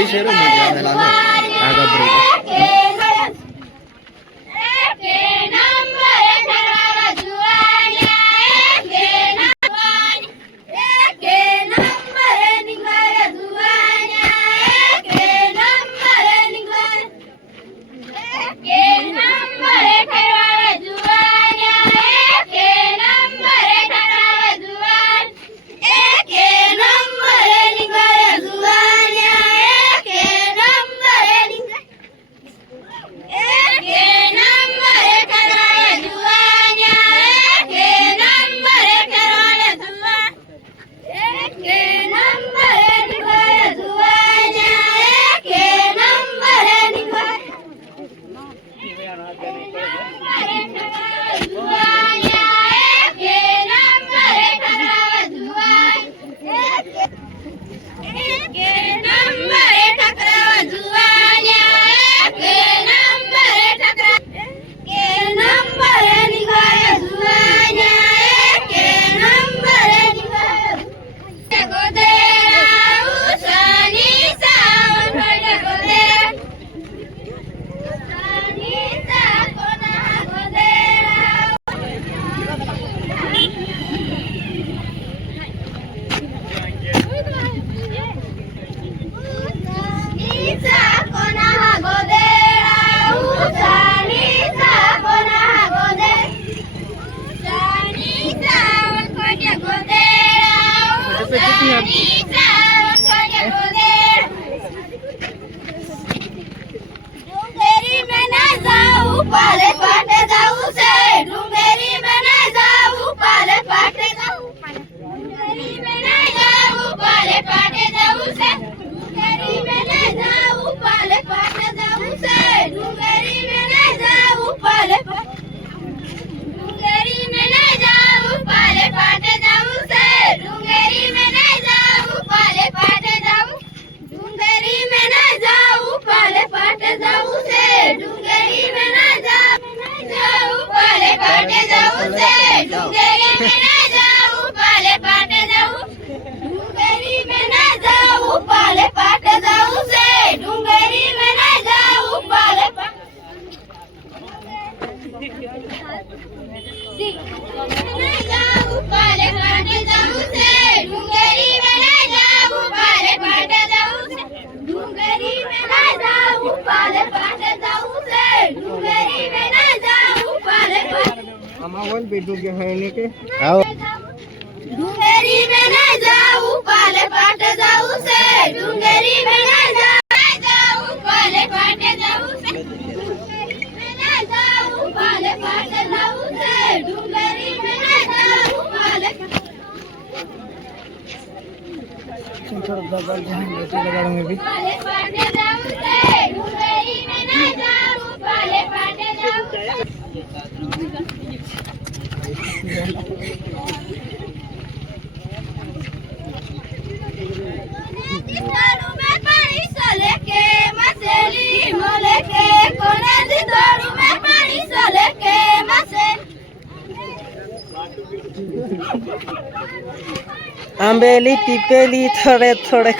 विषय डूंगेरी में न जाऊं पाले पाटे जाऊं से डूंगेरी में न जाऊं पाले पाटे जाऊं से डूंगेरी में न जाऊं पाले पाटे जाऊं से डूंगेरी में न जाऊं पाले थोड़ा दबा जाएंगे तो लगाऊंगे भी पाले पाटे जाऊं से डूंगेरी में न जाऊं पाले पाटे जाऊं दिदारू में पानी सोले के मसेली मोले के कोने दिदारू में पानी सोले के मसेली आंबेली पिपेली थोड़े थोड़े